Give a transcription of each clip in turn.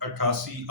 88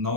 9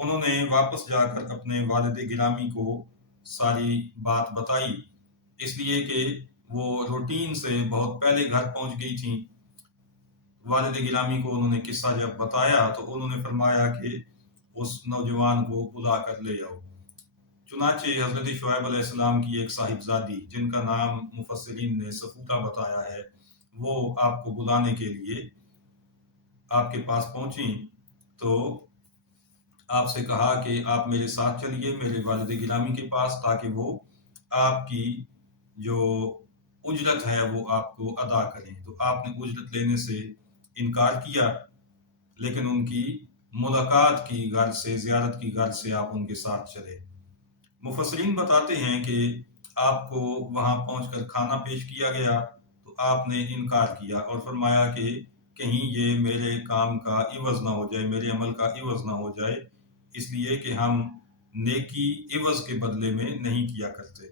انہوں نے واپس جا کر اپنے والد گرامی کو ساری بات بتائی، اس لیے کہ وہ روٹین سے بہت پہلے گھر پہنچ گئی تھیں۔ والد گرامی کو انہوں نے قصہ جب بتایا تو انہوں نے فرمایا کہ اس نوجوان کو بلا کر لے آؤ۔ چنانچہ حضرت شعیب علیہ السلام کی ایک صاحبزادی جن کا نام مفسرین نے صفورہ بتایا ہے، وہ آپ کو بلانے کے لیے آپ کے پاس پہنچیں تو آپ سے کہا کہ آپ میرے ساتھ چلیے میرے والد گرامی کے پاس، تاکہ وہ آپ کی جو اجرت ہے وہ آپ کو ادا کریں۔ تو آپ نے اجرت لینے سے انکار کیا، لیکن ان کی ملاقات کی غرض سے، زیارت کی غرض سے آپ ان کے ساتھ چلے۔ مفسرین بتاتے ہیں کہ آپ کو وہاں پہنچ کر کھانا پیش کیا گیا تو آپ نے انکار کیا اور فرمایا کہ کہیں یہ میرے کام کا عوض نہ ہو جائے، میرے عمل کا عوض نہ ہو جائے، اس لیے کہ ہم نیکی عوض کے بدلے میں نہیں کیا کرتے۔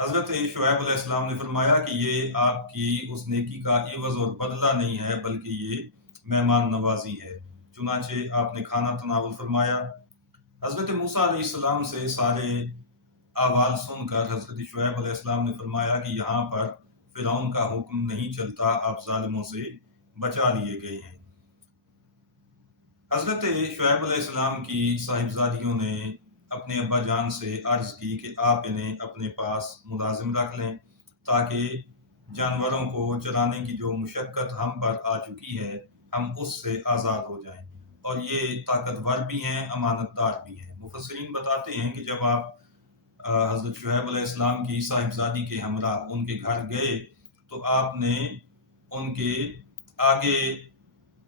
حضرت شعیب علیہ السلام نے فرمایا کہ یہ آپ کی اس نیکی کا عوض اور بدلہ نہیں ہے، بلکہ یہ مہمان نوازی ہے۔ چنانچہ آپ نے کھانا تناول فرمایا۔ حضرت موسیٰ علیہ السلام سے سارے احوال سن کر حضرت شعیب علیہ السلام نے فرمایا کہ یہاں پر فرعون کا حکم نہیں چلتا، آپ ظالموں سے بچا لیے گئے ہیں۔ حضرت شعیب علیہ السلام کی صاحبزادیوں نے اپنے ابا جان سے عرض کی کہ آپ انہیں اپنے پاس ملازم رکھ لیں، تاکہ جانوروں کو چرانے کی جو مشقت ہم پر آ چکی ہے ہم اس سے آزاد ہو جائیں، اور یہ طاقتور بھی ہیں، امانت دار بھی ہیں۔ مفسرین بتاتے ہیں کہ جب آپ حضرت شعیب علیہ السلام کی صاحبزادی کے ہمراہ ان کے گھر گئے تو آپ نے ان کے آگے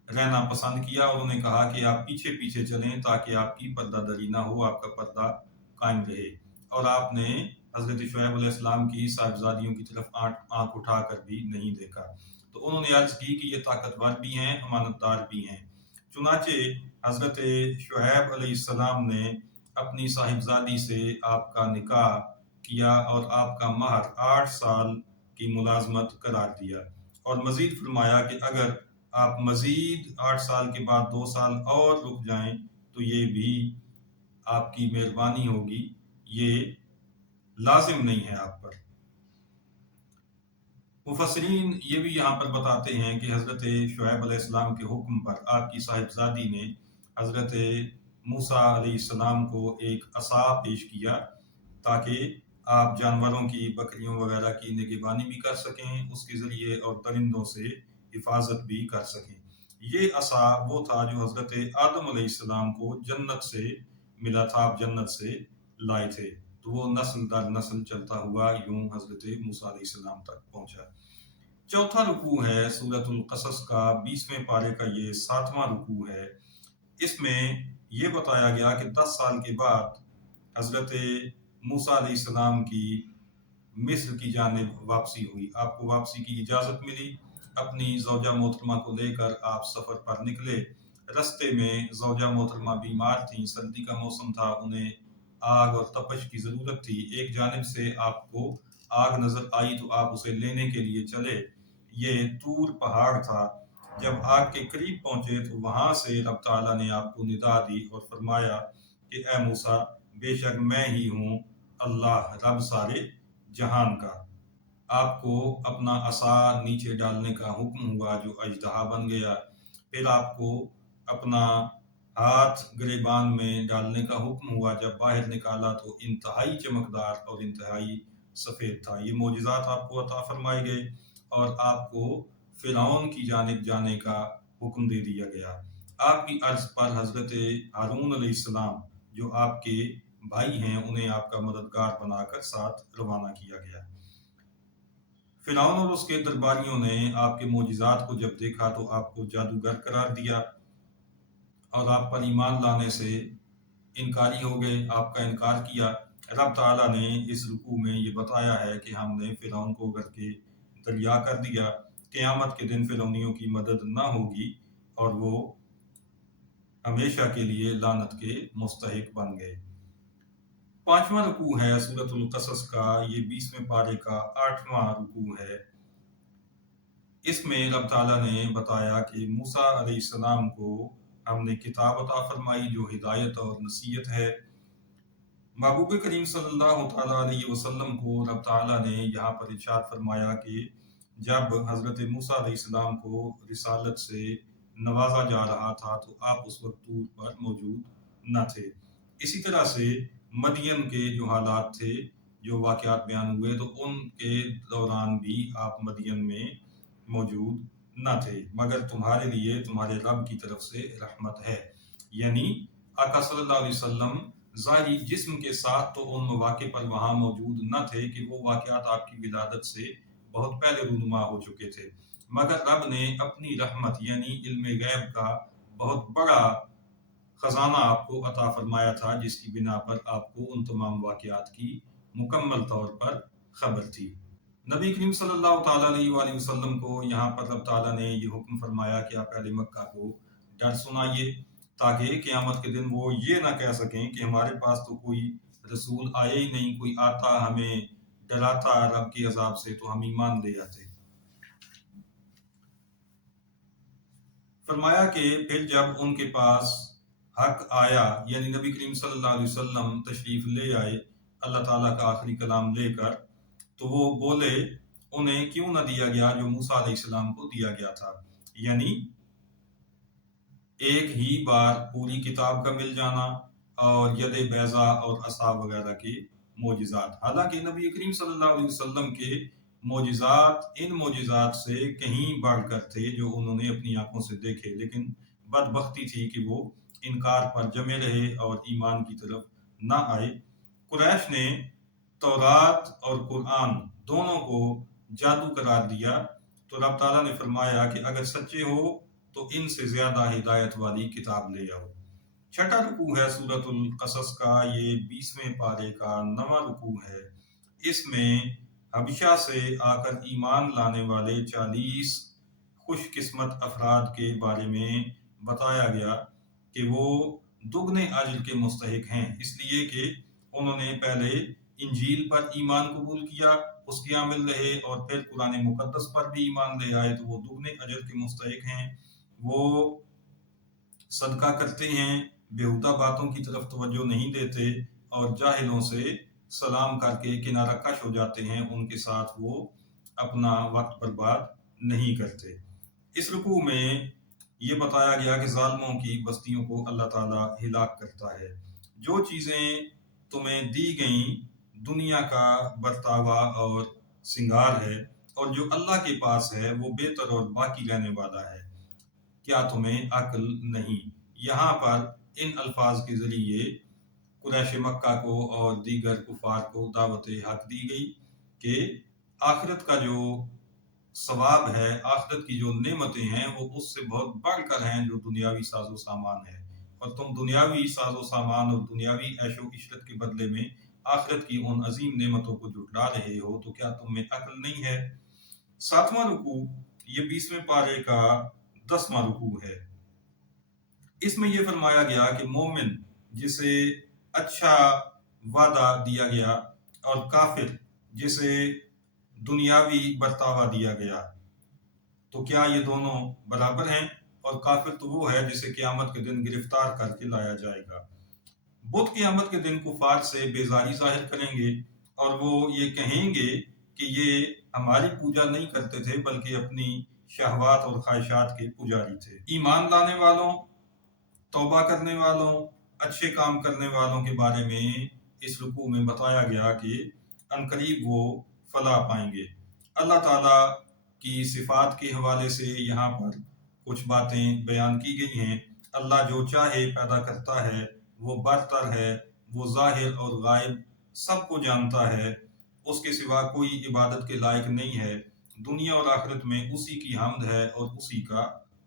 رہنا پسند کیا اور انہوں نے کہا کہ آپ پیچھے پیچھے چلیں تاکہ آپ کی پردہ دری نہ ہو، آپ کا پردہ قائم رہے، اور آپ نے حضرت شعیب علیہ السلام کی صاحبزادیوں کی طرف آنکھ اٹھا کر بھی نہیں دیکھا۔ تو انہوں نے عرض کی کہ یہ طاقتور بھی ہیں، امانت دار بھی ہیں۔ چنانچہ حضرت شعیب علیہ السلام نے اپنی صاحبزادی سے آپ کا نکاح کیا اور آپ کا مہر 8 سال کی ملازمت قرار دیا، اور مزید فرمایا کہ اگر آپ مزید 8 سال کے بعد 2 سال اور رک جائیں تو یہ بھی آپ کی مہربانی ہوگی، یہ لازم نہیں ہے آپ پر۔ مفسرین یہ بھی یہاں پر بتاتے ہیں کہ حضرت شعیب علیہ السلام کے حکم پر آپ کی صاحبزادی نے حضرت موسیٰ علیہ السلام کو ایک عصا پیش کیا تاکہ آپ جانوروں کی، بکریوں وغیرہ کی نگہبانی بھی کر سکیں اس کے ذریعے، اور درندوں سے حفاظت بھی کر سکیں۔ یہ عصا وہ تھا جو حضرت آدم علیہ السلام کو جنت سے ملا تھا، آپ جنت سے لائے تھے، تو وہ نسل در نسل چلتا ہوا یوں حضرت موسیٰ علیہ السلام تک پہنچا۔ چوتھا رکوع ہے سورۃ القصص کا 20ویں پارے کا، یہ 7واں رکوع ہے۔ اس میں یہ بتایا گیا کہ 10 سال کے بعد حضرت موسیٰ علیہ السلام کی مصر کی جانب واپسی ہوئی، آپ کو واپسی کی اجازت ملی، اپنی زوجہ محترمہ کو لے کر آپ سفر پر نکلے۔ رستے میں زوجہ محترمہ بیمار تھیں، سردی کا موسم تھا، انہیں آگ اور تپش کی ضرورت تھی۔ ایک جانب سے آپ کو آگ نظر آئی تو آپ اسے لینے کے لیے چلے، یہ طور پہاڑ تھا۔ جب آگ کے قریب پہنچے تو وہاں سے رب تعالیٰ نے آپ کو ندا دی اور فرمایا کہ اے موسیٰ، بے شک میں ہی ہوں اللہ رب سارے جہان کا۔ آپ کو اپنا عصا نیچے ڈالنے کا حکم ہوا جو اژدہا بن گیا، پھر آپ کو اپنا ہاتھ گریبان میں ڈالنے کا حکم ہوا، جب باہر نکالا تو انتہائی چمکدار اور انتہائی سفید تھا۔ یہ معجزات آپ کو عطا فرمائے گئے اور آپ کو فرعون کی جانب جانے کا حکم دے دیا گیا۔ آپ کی عرض پر حضرت ہارون علیہ السلام جو آپ کے بھائی ہیں انہیں آپ کا مددگار بنا کر ساتھ روانہ کیا گیا۔ فرعون اور اس کے درباریوں نے آپ کے معجزات کو جب دیکھا تو آپ کو جادوگر قرار دیا اور آپ پر ایمان لانے سے انکاری ہو گئے، آپ کا انکار کیا۔ رب تعالیٰ نے اس رکوع میں یہ بتایا ہے کہ ہم نے فرعون کو کر کے دریا کر دیا، قیامت کے دن فرعونیوں کی مدد نہ ہوگی اور وہ ہمیشہ کے لیے لعنت کے مستحق بن گئے۔ 5واں رکوع ہے سورۃ القصص کا، یہ 20ویں پارے کا 8واں رکوع ہے۔ اس میں رب تعالیٰ نے بتایا کہ موسیٰ علیہ السلام کو ہم نے کتاب عطا فرمائی جو ہدایت اور نصیحت ہے۔ محبوب کریم صلی اللہ تعالیٰ علیہ وسلم کو رب تعالیٰ نے یہاں پر ارشاد فرمایا کہ جب حضرت موسیٰ علیہ السلام کو رسالت سے نوازا جا رہا تھا تو آپ اس وقت طور پر موجود نہ تھے۔ اسی طرح سے مدین کے جو حالات تھے، جو واقعات بیان ہوئے، تو ان کے دوران بھی آپ مدین میں موجود نہ تھے، مگر تمہارے لیے تمہارے رب کی طرف سے رحمت ہے۔ یعنی آقا صلی اللہ علیہ وسلم ظاہری جسم کے ساتھ تو ان مواقع پر وہاں موجود نہ تھے کہ وہ واقعات آپ کی ولادت سے بہت پہلے رونما ہو چکے تھے، مگر رب نے اپنی رحمت یعنی علم غیب کا بہت بڑا خزانہ آپ کو عطا فرمایا تھا، جس کی بنا پر آپ کو ان تمام واقعات کی مکمل طور پر خبر تھی۔ نبی کریم صلی اللہ تعالیٰ علیہ وآلہ وسلم کو یہاں پر رب تعالیٰ نے یہ حکم فرمایا کہ آپ اہل مکہ کو ڈر سنائیے، تاکہ قیامت کے دن وہ یہ نہ کہہ سکیں کہ ہمارے پاس تو کوئی رسول آیا ہی نہیں، کوئی آتا ہمیں ڈراتا رب کی عذاب سے تو ہم ایمان لے آتے۔ فرمایا کہ پھر جب ان کے پاس حق آیا، یعنی نبی کریم صلی اللہ علیہ وسلم تشریف لے آئے اللہ تعالیٰ کا آخری کلام لے کر، تو وہ بولے انہیں کیوں نہ دیا گیا جو موسیٰ علیہ السلام کو دیا گیا تھا، یعنی ایک ہی بار پوری کتاب کا مل جانا اور ید بیضا اور عصا وغیرہ کے معجزات۔ حالانکہ نبی کریم صلی اللہ علیہ وسلم کے معجزات ان معجزات سے کہیں بڑھ کر تھے جو انہوں نے اپنی آنکھوں سے دیکھے، لیکن بدبختی تھی کہ وہ انکار پر جمے رہے اور ایمان کی طرف نہ آئے۔ قریش نے تورات اور قرآن دونوں کو جادو قرار دیا، تو رب تعالیٰ نے فرمایا کہ اگر سچے ہو تو ان سے زیادہ ہدایت والی کتاب لے آؤ۔ چھٹا رکوع ہے سورۃ القصص کا، یہ 20ویں پارے کا 9واں رکوع ہے۔ اس میں حبشہ سے آ کر ایمان لانے والے 40 خوش قسمت افراد کے بارے میں بتایا گیا کہ وہ دگنے اجر کے مستحق ہیں، اس لیے کہ انہوں نے پہلے انجیل پر ایمان قبول کیا، اس کے عامل رہے، اور پھر قرآن مقدس پر بھی ایمان لے آئے، تو وہ دگنے اجر کے مستحق ہیں۔ وہ صدقہ کرتے ہیں، بیہودہ باتوں کی طرف توجہ نہیں دیتے، اور جاہلوں سے سلام کر کے کنارہ کش ہو جاتے ہیں، ان کے ساتھ وہ اپنا وقت برباد نہیں کرتے۔ اس رکوع میں یہ بتایا گیا کہ ظالموں کی بستیوں کو اللہ تعالیٰ ہلاک کرتا ہے۔ جو چیزیں تمہیں دی گئیں دنیا کا برتاوا اور سنگار ہے، اور جو اللہ کے پاس ہے وہ بہتر اور باقی رہنے والا ہے، کیا تمہیں عقل نہیں؟ یہاں پر ان الفاظ کے ذریعے قریش مکہ کو اور دیگر کفار کو دعوت حق دی گئی کہ آخرت کا جو ثواب ہے، آخرت کی جو نعمتیں ہیں، وہ اس سے بہت بڑھ کر ہیں جو دنیاوی ساز و سامان ہے، اور تم دنیاوی ساز و سامان اور دنیاوی عیش و عشرت کے بدلے میں آخرت کی ان عظیم نعمتوں کو جھٹلا رہے ہو، تو کیا تم میں عقل نہیں ہے؟ 7واں رکوع یہ 20ویں پارے کا 10واں رکوع ہے۔ اس میں یہ فرمایا گیا کہ مومن جسے اچھا وعدہ دیا گیا اور کافر جسے دنیاوی برتاوا دیا گیا، تو کیا یہ دونوں برابر ہیں؟ اور کافر تو وہ ہے جسے قیامت کے دن گرفتار کر کے لایا جائے گا۔ بت قیامت کے دن کفار سے بیزاری ظاہر کریں گے، اور وہ یہ کہیں گے کہ یہ ہماری پوجا نہیں کرتے تھے بلکہ اپنی شہوات اور خواہشات کے پجاری تھے۔ ایمان لانے والوں، توبہ کرنے والوں، اچھے کام کرنے والوں کے بارے میں اس رکوع میں بتایا گیا کہ عنقریب وہ فلاح پائیں گے۔ اللہ تعالیٰ کی صفات کے حوالے سے یہاں پر کچھ باتیں بیان کی گئی ہیں۔ اللہ جو چاہے پیدا کرتا ہے، وہ برتر ہے، وہ ظاہر اور غائب سب کو جانتا ہے، اس کے سوا کوئی عبادت کے لائق نہیں ہے۔ دنیا اور آخرت میں اسی کی حمد ہے اور اسی کا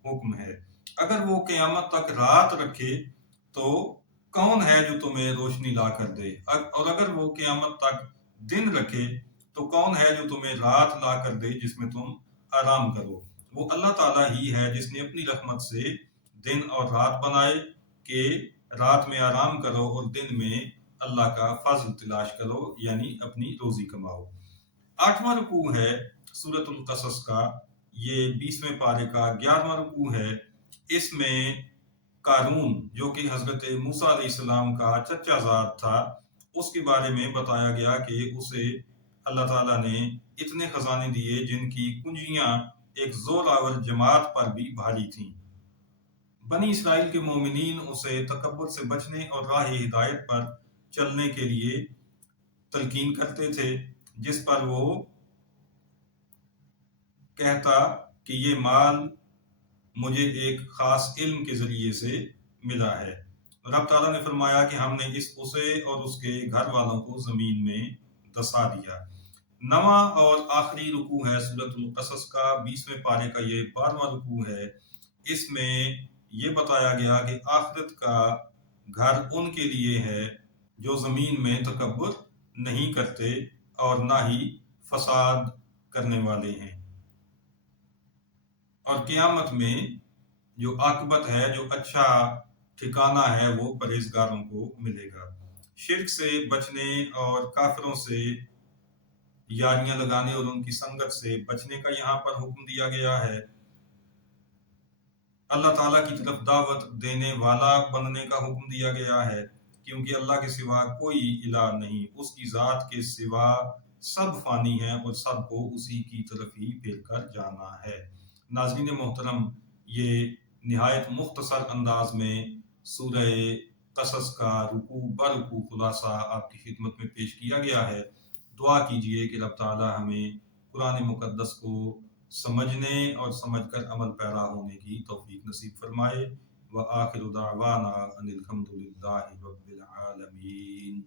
حکم ہے۔ اگر وہ قیامت تک رات رکھے تو کون ہے جو تمہیں روشنی لا کر دے، اور اگر وہ قیامت تک دن رکھے تو کون ہے جو تمہیں رات لا کر دے جس میں تم آرام کرو۔ وہ اللہ تعالیٰ ہی ہے جس نے اپنی رحمت سے دن اور رات بنائے کہ رات میں آرام کرو اور دن میں اللہ کا فضل تلاش کرو، یعنی اپنی روزی کماؤ۔ 8واں رکوع ہے سورۃ القصص کا، یہ 20ویں پارے کا 11واں رکوع ہے۔ اس میں قارون جو کہ حضرت موسیٰ علیہ السلام کا چچا زاد تھا، اس کے بارے میں بتایا گیا کہ اسے اللہ تعالیٰ نے اتنے خزانے دیے جن کی کنجیاں ایک زور آور جماعت پر بھی بھاری تھیں۔ بنی اسرائیل کے مومنین اسے تکبر سے بچنے اور راہ ہدایت پر چلنے کے لیے تلقین کرتے تھے، جس پر وہ کہتا کہ یہ مال مجھے ایک خاص علم کے ذریعے سے ملا ہے۔ رب تعالیٰ نے فرمایا کہ ہم نے اسے اور اس کے گھر والوں کو زمین میں دسا دیا۔ نواں اور آخری رکوع ہے سورۃ القصص کا، 20ویں پارے کا یہ 12واں رکوع ہے۔ اس میں یہ بتایا گیا کہ آخرت کا گھر ان کے لیے ہے جو زمین میں تکبر نہیں کرتے اور نہ ہی فساد کرنے والے ہیں، اور قیامت میں جو عاقبت ہے، جو اچھا ٹھکانہ ہے، وہ پرہیزگاروں کو ملے گا۔ شرک سے بچنے اور کافروں سے یاریاں لگانے اور ان کی سنگت سے بچنے کا یہاں پر حکم دیا گیا ہے۔ اللہ تعالیٰ کی طرف دعوت دینے والا بننے کا حکم دیا گیا ہے، کیونکہ اللہ کے سوا کوئی الہ نہیں، اس کی ذات کے سوا سب فانی ہیں اور سب کو اسی کی طرف ہی پھر کر جانا ہے۔ ناظرین محترم، یہ نہایت مختصر انداز میں سورہ قصص کا رکوع برکوع خلاصہ آپ کی خدمت میں پیش کیا گیا ہے۔ دعا کیجئے کہ رب تعالیٰ ہمیں قرآن مقدس کو سمجھنے اور سمجھ کر عمل پیرا ہونے کی توفیق نصیب فرمائے۔ وآخر دعوانا ان الحمد للہ رب العالمین۔